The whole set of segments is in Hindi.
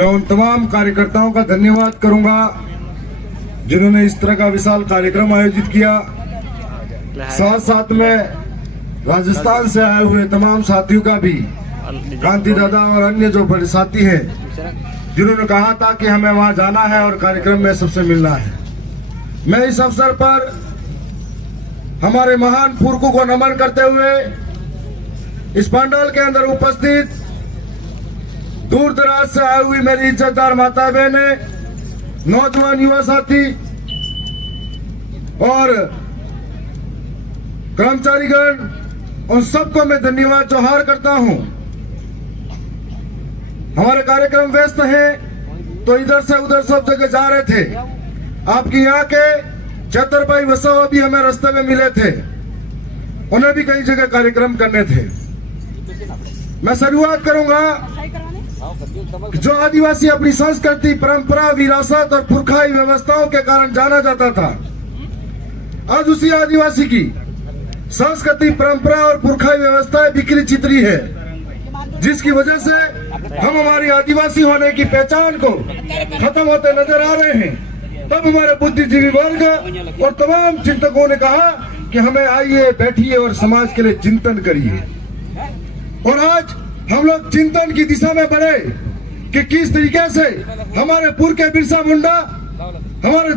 मैं उन तमाम कार्यकर्ताओं का धन्यवाद करूंगा जिन्होंने इस तरह का विशाल कार्यक्रम आयोजित किया। साथ साथ में राजस्थान से आए हुए तमाम साथियों का भी, गांधी दादा और अन्य जो बड़े साथी हैं जिन्होंने कहा था कि हमें वहां जाना है और कार्यक्रम में सबसे मिलना है। मैं इस अवसर पर हमारे महान पुरखों को नमन करते हुए इस पंडाल के अंदर उपस्थित दूर दराज से आई हुई मेरी इज्जतदार माता बहने, नौजवान युवा साथी और कर्मचारीगण, उन सबको मैं धन्यवाद जोहार करता हूं। हमारे कार्यक्रम व्यस्त हैं तो इधर से उधर सब जगह जा रहे थे। आपकी यहाँ के चतुर वसावा भी हमें रास्ते में मिले थे, उन्हें भी कई जगह कार्यक्रम करने थे। मैं शुरुआत करूंगा जो आदिवासी अपनी संस्कृति, परंपरा, विरासत और पुरखाई व्यवस्थाओं के कारण जाना जाता था, आज उसी आदिवासी की संस्कृति, परंपरा और पुरखाई व्यवस्थाएं बिखरी चितरी है, जिसकी वजह से हम हमारी आदिवासी होने की पहचान को खत्म होते नजर आ रहे हैं। तब हमारे बुद्धिजीवी वर्ग और तमाम चिंतकों ने कहा कि हमें आइए, बैठिए और समाज के लिए चिंतन करिए। और आज हम लोग चिंतन की दिशा में बढ़े कि किस तरीके से हमारे पूर्व के बिरसा मुंडा, हमारे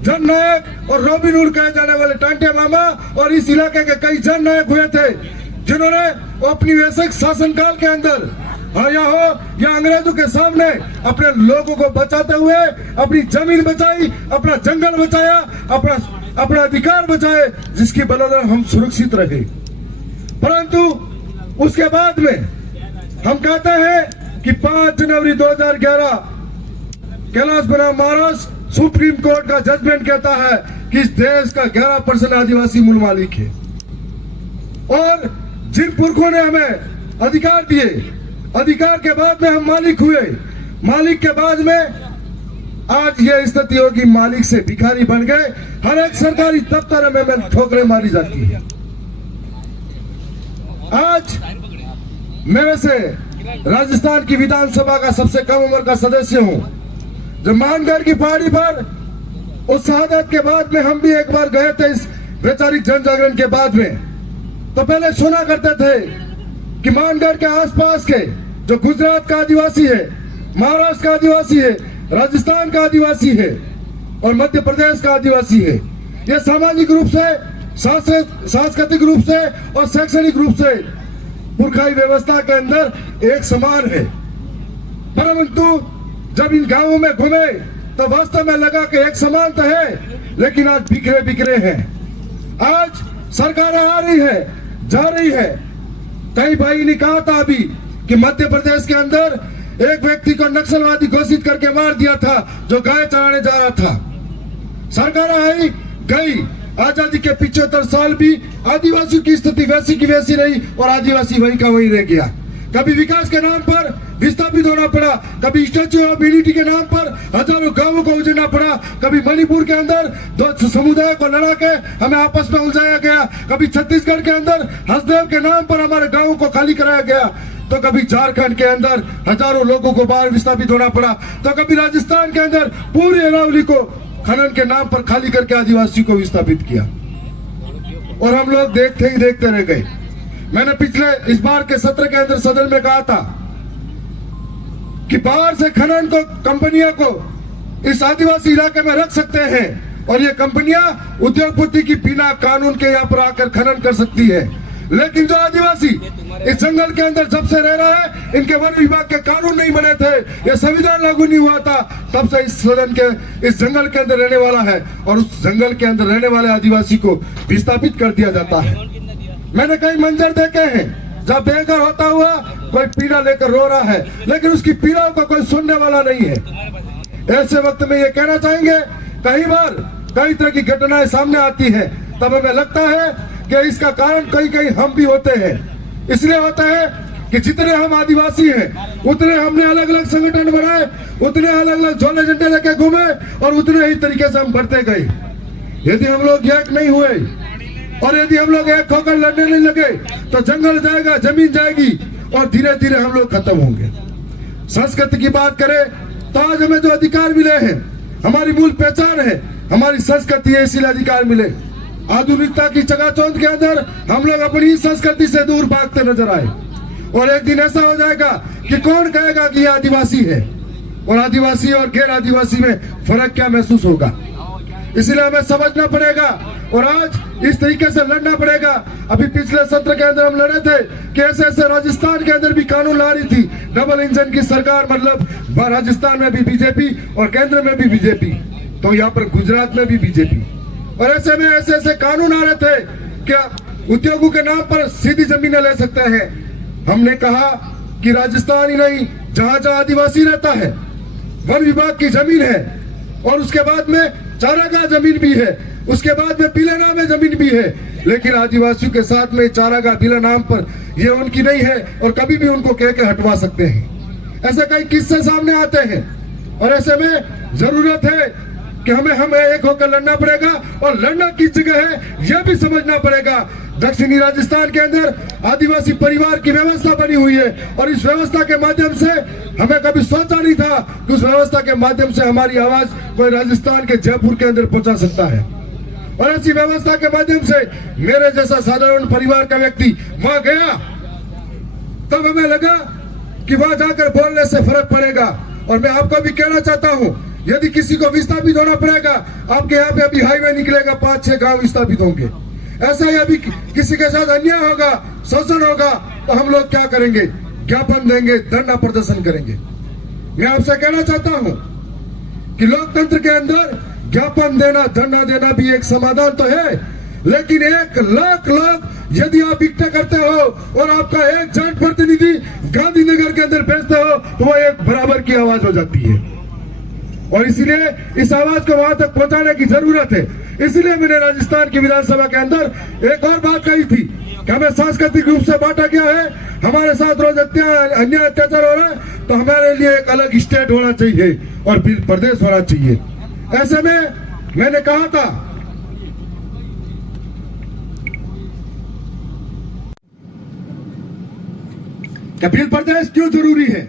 जननायक और रॉबिन हुड कहे जाने वाले टांटे मामा और इस इलाके के कई जननायक हुए थे, जिन्होंने अपनी वैश्विक शासनकाल के अंदर या अंग्रेजों के सामने अपने लोगों को बचाते हुए अपनी जमीन बचाई, अपना जंगल बचाया, अपना अधिकार बचाए, जिसकी बदौलत हम सुरक्षित रहे। परंतु उसके बाद में हम कहते हैं कि 5 जनवरी 2011 कैलाश बनाम महाराष्ट्र सुप्रीम कोर्ट का जजमेंट कहता है कि इस देश का 11% आदिवासी मूल मालिक है। और जिन पुरखों ने हमें अधिकार दिए, अधिकार के बाद में हम मालिक हुए, मालिक के बाद में आज यह स्थिति होगी, मालिक से भिखारी बन गए। हर एक सरकारी दफ्तर में ठोकरें मारी जाती है। आज मेरे से राजस्थान की विधानसभा का सबसे कम उम्र का सदस्य हूं। जब मानगढ़ की पहाड़ी पर उस शहादत के बाद में हम भी एक बार गए थे, इस वैचारिक जन जागरण के बाद में, तो पहले सुना करते थे कि मानगढ़ के आसपास के जो गुजरात का आदिवासी है, महाराष्ट्र का आदिवासी है, राजस्थान का आदिवासी है और मध्य प्रदेश का आदिवासी है, ये सामाजिक रूप से, सांस्कृतिक रूप से और शैक्षणिक रूप से पुरखाई व्यवस्था के अंदर एक समान है। परंतु जब इन गांवों में घूमे तो वास्तव में लगा कि एक समान तो है, लेकिन आज बिखरे बिखरे हैं। आज सरकारें आ रही है, जा रही है। कई भाई ने कहा था अभी कि मध्य प्रदेश के अंदर एक व्यक्ति को नक्सलवादी घोषित करके मार दिया था, जो गाय चराने जा रहा था। सरकारें आई गई, आजादी के 75 साल भी आदिवासियों की स्थिति वैसी की वैसी रही और आदिवासी वहीं का वहीं रह गया। कभी विकास के नाम पर विस्थापित होना पड़ा, कभी स्टैच्यू ऑफ यूनिटी के नाम पर हजारों गांवों को उजड़ना पड़ा, कभी मणिपुर के अंदर 2 समुदाय को लड़ा के हमें आपस में उलझाया गया, कभी छत्तीसगढ़ के अंदर हसदेव के नाम पर हमारे गांवों को खाली कराया गया, तो कभी झारखंड के अंदर हजारों लोगों को बाहर विस्थापित होना पड़ा, तो कभी राजस्थान के अंदर पूरी अरावली को खनन के नाम पर खाली करके आदिवासियों को विस्थापित किया। और हम लोग देखते ही देखते रह गए। मैंने पिछले इस बार के सत्र के अंदर सदन में कहा था कि बाहर से खनन को कंपनियों को इस आदिवासी इलाके में रख सकते हैं और ये कंपनियां उद्योगपति की बिना कानून के यहाँ पर आकर खनन कर सकती है, लेकिन जो आदिवासी इस जंगल के अंदर जब से रह रहा है, इनके वन विभाग के कानून नहीं बने थे, ये संविधान लागू नहीं हुआ था, तब से इस सदन के इस जंगल के अंदर रहने वाला है और उस जंगल के अंदर रहने वाले आदिवासी को विस्थापित कर दिया जाता है। मैंने कई मंजर देखे हैं जब बेघर होता हुआ कोई पीड़ा लेकर रो रहा है, लेकिन उसकी पीड़ाओं का कोई सुनने वाला नहीं है। ऐसे वक्त में ये कहना चाहेंगे, कई बार कई तरह की घटनाएं सामने आती है, तब हमें लगता है कि इसका कारण कहीं हम भी होते हैं। इसलिए होता है कि जितने हम आदिवासी हैं, उतने हमने अलग अलग संगठन बनाए, उतने अलग अलग झोले झंडे लेके घूमे और उतने ही तरीके से हम बढ़ते गए। यदि हम लोग एक नहीं हुए और यदि हम लोग एक होकर लड़ने नहीं लगे तो जंगल जाएगा, जमीन जाएगी और धीरे धीरे हम लोग खत्म होंगे। संस्कृति की बात करें तो आज हमें जो अधिकार मिले हैं, हमारी मूल पहचान है, हमारी संस्कृति है, इसीलिए अधिकार मिले। आधुनिकता की चकाचौंध के अंदर हम लोग अपनी संस्कृति से दूर भागते नजर आए, और एक दिन ऐसा हो जाएगा कि कौन कहेगा कि ये आदिवासी है, और आदिवासी और गैर आदिवासी में फर्क क्या महसूस होगा। इसलिए हमें समझना पड़ेगा और आज इस तरीके से लड़ना पड़ेगा। अभी पिछले सत्र के अंदर हम लड़े थे कि ऐसे ऐसे राजस्थान के अंदर भी कानून ला रही थी डबल इंजन की सरकार, मतलब राजस्थान में भी बीजेपी और केंद्र में भी बीजेपी, तो यहाँ पर गुजरात में भी बीजेपी, और ऐसे में ऐसे ऐसे कानून आ रहे थे क्या उद्योगों के नाम पर सीधी जमीनें ले सकते हैं। हमने कहा कि राजस्थान ही नहीं, जहां जहां आदिवासी रहता है वन विभाग की जमीन है, और उसके बाद में चारागाह जमीन भी है, उसके बाद में बिला नाम में जमीन भी है, लेकिन आदिवासियों के साथ में चारागाह बिला नाम पर ये उनकी नहीं है, और कभी भी उनको कह के हटवा सकते हैं। ऐसे कई किस्से सामने आते हैं, और ऐसे में जरूरत है कि हमें एक होकर लड़ना पड़ेगा, और लड़ना किस जगह है यह भी समझना पड़ेगा। दक्षिणी राजस्थान के अंदर आदिवासी परिवार की व्यवस्था बनी हुई है, और इस व्यवस्था के माध्यम से हमें कभी सोचा नहीं था कि उस व्यवस्था के माध्यम से हमारी आवाज कोई राजस्थान के जयपुर के अंदर पहुंचा सकता है। और ऐसी व्यवस्था के माध्यम से मेरे जैसा साधारण परिवार का व्यक्ति वहां गया, तब हमें लगा कि वहां जाकर बोलने से फर्क पड़ेगा। और मैं आपको भी कहना चाहता हूं, यदि किसी को विस्थापित होना पड़ेगा, आपके यहाँ पे अभी हाईवे निकलेगा, 5-6 गांव विस्थापित होंगे। ऐसा ही अभी किसी के साथ अन्याय होगा, शोषण होगा, तो हम लोग क्या करेंगे? ज्ञापन देंगे, धरना प्रदर्शन करेंगे। मैं आपसे कहना चाहता हूं कि लोकतंत्र के अंदर ज्ञापन देना, धरना देना भी एक समाधान तो है, लेकिन 1 लाख लोग यदि आप इकट्ठा करते हो और आपका एक जाट प्रतिनिधि गांधीनगर के अंदर भेजते हो, तो वो एक बराबर की आवाज हो जाती है। और इसीलिए इस आवाज को वहां तक पहुंचाने की जरूरत है। इसलिए मैंने राजस्थान की विधानसभा के अंदर एक और बात कही थी कि हमें सांस्कृतिक रूप से बांटा गया है, हमारे साथ रोज अन्याय अत्याचार हो रहा है, तो हमारे लिए एक अलग स्टेट होना चाहिए और फिर प्रदेश होना चाहिए। ऐसे में मैंने कहा था कि बिल प्रदेश क्यों जरूरी है।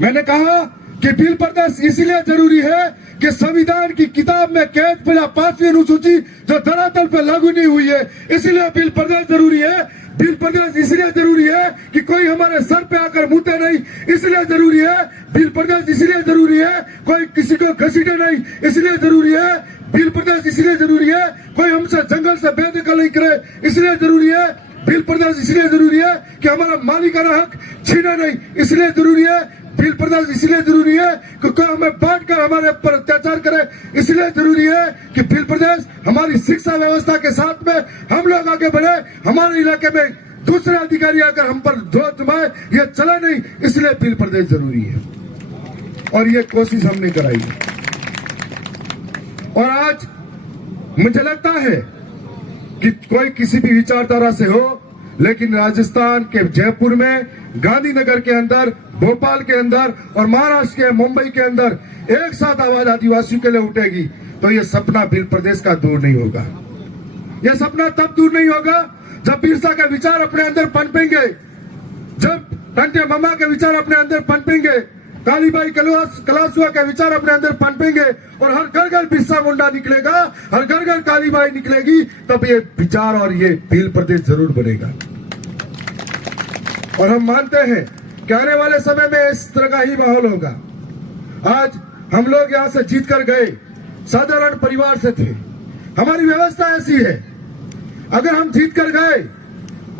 मैंने कहा कि बिल प्रदेश इसलिए जरूरी है कि संविधान की किताब में कैद पड़ा 5वीं अनुसूची जो धरातल पर लागू नहीं हुई है, इसलिए बिल प्रदेश जरूरी है। बिल प्रदेश इसलिए जरूरी है कि कोई हमारे सर पे आकर मुते नहीं, इसलिए जरूरी है। बिल प्रदेश इसलिए जरूरी है कोई किसी को घसीटे नहीं, इसलिए जरूरी है। बिल प्रदेश इसलिए जरूरी है कोई हमसे जंगल से बेदखल नहीं करे, इसलिए जरूरी है। बिल प्रदेश इसलिए जरूरी है कि हमारा मालिकाना हक छीना नहीं, इसलिए जरूरी है। बिल प्रदेश इसलिए जरूरी है कि कोई हमें बांटकर हमारे ऊपर अत्याचार करे, इसलिए जरूरी है कि बिल प्रदेश हमारी शिक्षा व्यवस्था के साथ में हम लोग आगे बढ़े, हमारे इलाके में दूसरे अधिकारी आकर हम पर धो जमाए, ये चला नहीं, इसलिए बिल प्रदेश जरूरी है। और ये कोशिश हमने कराई है। और आज मुझे लगता है कि कोई किसी भी विचारधारा से हो, लेकिन राजस्थान के जयपुर में, गांधीनगर के अंदर, भोपाल के अंदर और महाराष्ट्र के मुंबई के अंदर एक साथ आवाज आदिवासियों के लिए उठेगी, तो ये सपना बिल प्रदेश का दूर नहीं होगा। ये सपना तब दूर नहीं होगा जब बिरसा के विचार अपने अंदर पनपेंगे, जब टंटे मामा के विचार अपने अंदर पनपेंगे, कालीबाई कलासुआ के विचार अपने अंदर पनपेंगे, और हर घर घर बिरसा मुंडा निकलेगा, हर घर घर कालीबाई निकलेगी, तब ये विचार और ये बिल प्रदेश जरूर बनेगा। और हम मानते हैं कि आने वाले समय में इस तरह का ही माहौल होगा। आज हम लोग यहाँ से जीत कर गए, साधारण परिवार से थे, हमारी व्यवस्था ऐसी है, अगर हम जीत कर गए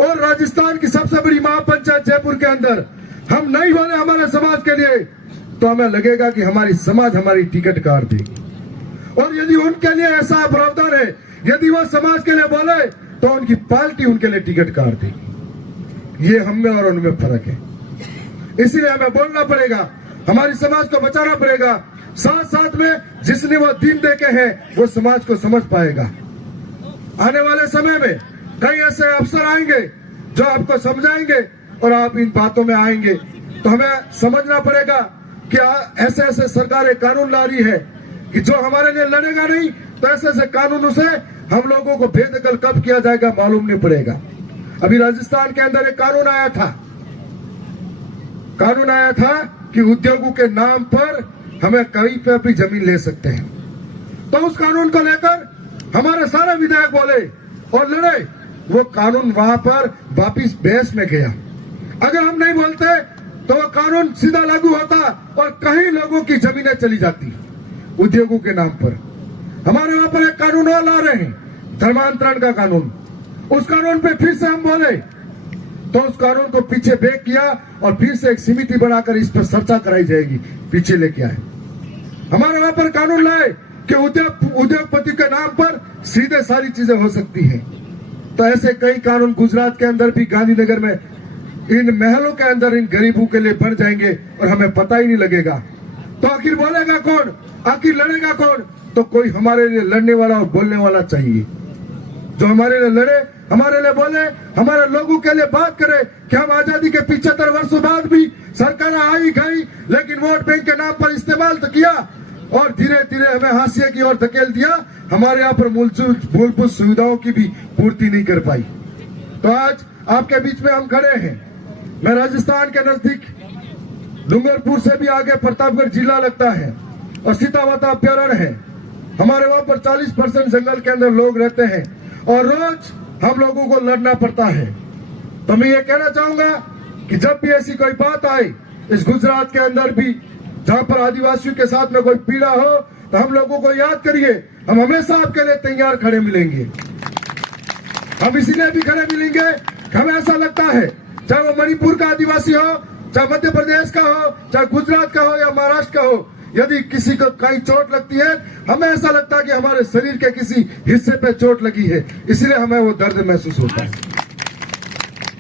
और राजस्थान की सबसे बड़ी महापंचायत जयपुर के अंदर हम नहीं बोले हमारे समाज के लिए, तो हमें लगेगा कि हमारी समाज हमारी टिकट काट देगी। और यदि उनके लिए ऐसा प्रावधान है, यदि वो समाज के लिए बोले, तो उनकी पार्टी उनके लिए टिकट काट देगी। ये हम में और उनमें फर्क है। इसलिए हमें बोलना पड़ेगा, हमारी समाज को बचाना पड़ेगा। साथ साथ में जिसने वो दिन देखे हैं, वो समाज को समझ पाएगा। आने वाले समय में कई ऐसे अफसर आएंगे जो आपको समझाएंगे और आप इन बातों में आएंगे, तो हमें समझना पड़ेगा कि ऐसे ऐसे सरकारें कानून ला रही है कि जो हमारे लिए लड़ेगा नहीं, तो ऐसे ऐसे कानूनों से हम लोगों को बेदखल कब किया जाएगा मालूम नहीं पड़ेगा। अभी राजस्थान के अंदर एक कानून आया था कि उद्योगों के नाम पर हमें कहीं पे भी जमीन ले सकते हैं। तो उस कानून को लेकर हमारे सारे विधायक बोले और लड़े। वो कानून वहां पर वापिस बहस में गया। अगर हम नहीं बोलते तो वो कानून सीधा लागू होता और कई लोगों की जमीनें चली जाती उद्योगों के नाम पर। हमारे वहां पर एक कानून और ला रहे हैं, धर्मांतरण का कानून। उस कानून पे फिर से हम बोले तो उस कानून को पीछे बैक किया और फिर से एक समिति बनाकर इस पर चर्चा कराई जाएगी, पीछे लेके आए। हमारे वहां पर कानून लाए कि उद्योगपति के नाम पर सीधे सारी चीजें हो सकती हैं। तो ऐसे कई कानून गुजरात के अंदर भी, गांधीनगर में, इन महलों के अंदर इन गरीबों के लिए बन जाएंगे और हमें पता ही नहीं लगेगा। तो आखिर बोलेगा कौन, आखिर लड़ेगा कौन? तो कोई हमारे लिए लड़ने वाला और बोलने वाला चाहिए, जो हमारे लिए लड़े, हमारे लिए बोले, हमारे लोगों के लिए बात करे कि हम आजादी के 75 वर्षों बाद भी सरकार आई गई, लेकिन वोट बैंक के नाम पर इस्तेमाल तो किया और धीरे धीरे हमें हाशिए की ओर धकेल दिया। हमारे यहाँ पर मूलभूत सुविधाओं की भी पूर्ति नहीं कर पाई। तो आज आपके बीच में हम खड़े हैं। मैं राजस्थान के नजदीक डूंगरपुर से भी आगे प्रतापगढ़ जिला लगता है और सीतावता अभ्यारण्य है। हमारे वहां पर 40% जंगल के अंदर लोग रहते हैं और रोज हम लोगों को लड़ना पड़ता है। तो मैं ये कहना चाहूंगा कि जब भी ऐसी कोई बात आए इस गुजरात के अंदर भी, जहां पर आदिवासियों के साथ में कोई पीड़ा हो, तो हम लोगों को याद करिए, हम हमेशा आपके लिए तैयार खड़े मिलेंगे। हम इसीलिए भी खड़े मिलेंगे, हमें ऐसा लगता है, चाहे वो मणिपुर का आदिवासी हो, चाहे मध्य प्रदेश का हो, चाहे गुजरात का हो या महाराष्ट्र का हो, यदि किसी को कहीं चोट लगती है, हमें ऐसा लगता है कि हमारे शरीर के किसी हिस्से पे चोट लगी है, इसलिए हमें वो दर्द महसूस होता है।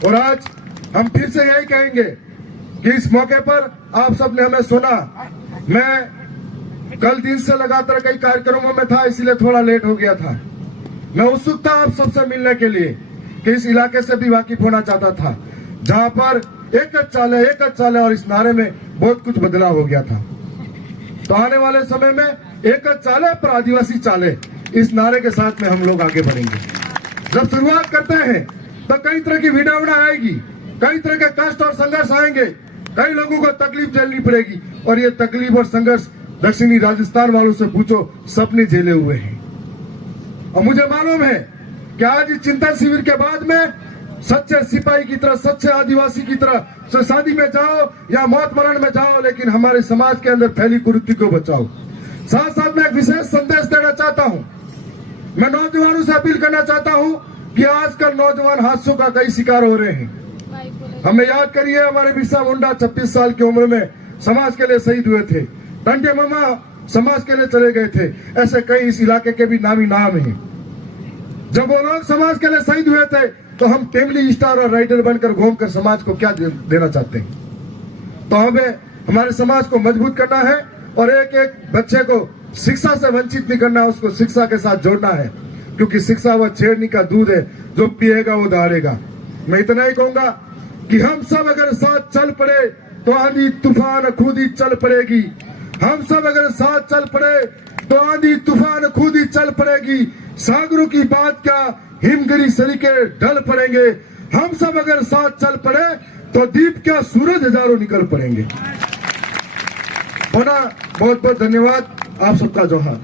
और आज हम फिर से यही कहेंगे कि इस मौके पर आप सबने हमें सुना। मैं कल दिन से लगातार कई कार्यक्रमों में था, इसलिए थोड़ा लेट हो गया था। मैं उत्सुक था आप सबसे मिलने के लिए कि इस इलाके से भी वाकिफ होना चाहता था, जहां पर एक चाले और इस नारे में बहुत कुछ बदलाव हो गया था। तो आने वाले समय में एक चाले पर आदिवासी चाले, इस नारे के साथ में हम लोग आगे बढ़ेंगे। जब शुरुआत करते हैं तो कई तरह की विडंबना आएगी, कई तरह के कष्ट और संघर्ष आएंगे, कई लोगों को तकलीफ झेलनी पड़ेगी और ये तकलीफ और संघर्ष दक्षिणी राजस्थान वालों से पूछो, सबने झेले हुए हैं। और मुझे मालूम है कि आज इस चिंतन शिविर के बाद में सच्चे सिपाही की तरह, सच्चे आदिवासी की तरह शादी में जाओ या मौत मरण में जाओ, लेकिन हमारे समाज के अंदर फैली कुरीति को बचाओ। साथ साथ में एक विशेष संदेश देना चाहता हूं। मैं नौजवानों से अपील करना चाहता हूं कि आजकल नौजवान हादसों का कई शिकार हो रहे हैं। हमें याद करिए, हमारे बिरसा मुंडा 26 साल की उम्र में समाज के लिए शहीद हुए थे। टंटे मामा समाज के लिए चले गए थे। ऐसे कई इस इलाके के भी नामी नाम हैं। जब वो लोग समाज के लिए शहीद हुए थे तो हम टेमली स्टार और राइडर बनकर घूमकर समाज को क्या देना चाहते हैं? तो हमें हमारे समाज को मजबूत करना है और एक एक बच्चे को शिक्षा से वंचित नहीं करना, उसको शिक्षा के साथ जोड़ना है, क्योंकि शिक्षा वह छेड़नी का दूध है, जो पिएगा वो दहाड़ेगा। मैं इतना ही कहूंगा कि हम सब अगर साथ चल पड़े तो आंधी तूफान खुद ही चल पड़ेगी। हम सब अगर साथ चल पड़े तो आंधी तूफान खुद ही चल पड़ेगी। सागरों की बात क्या, हिमगिरी सलीके ढल पड़ेंगे। हम सब अगर साथ चल पड़े तो दीप क्या, सूरज हजारों निकल पड़ेंगे। होना बहुत बहुत धन्यवाद। आप सबका जोहार।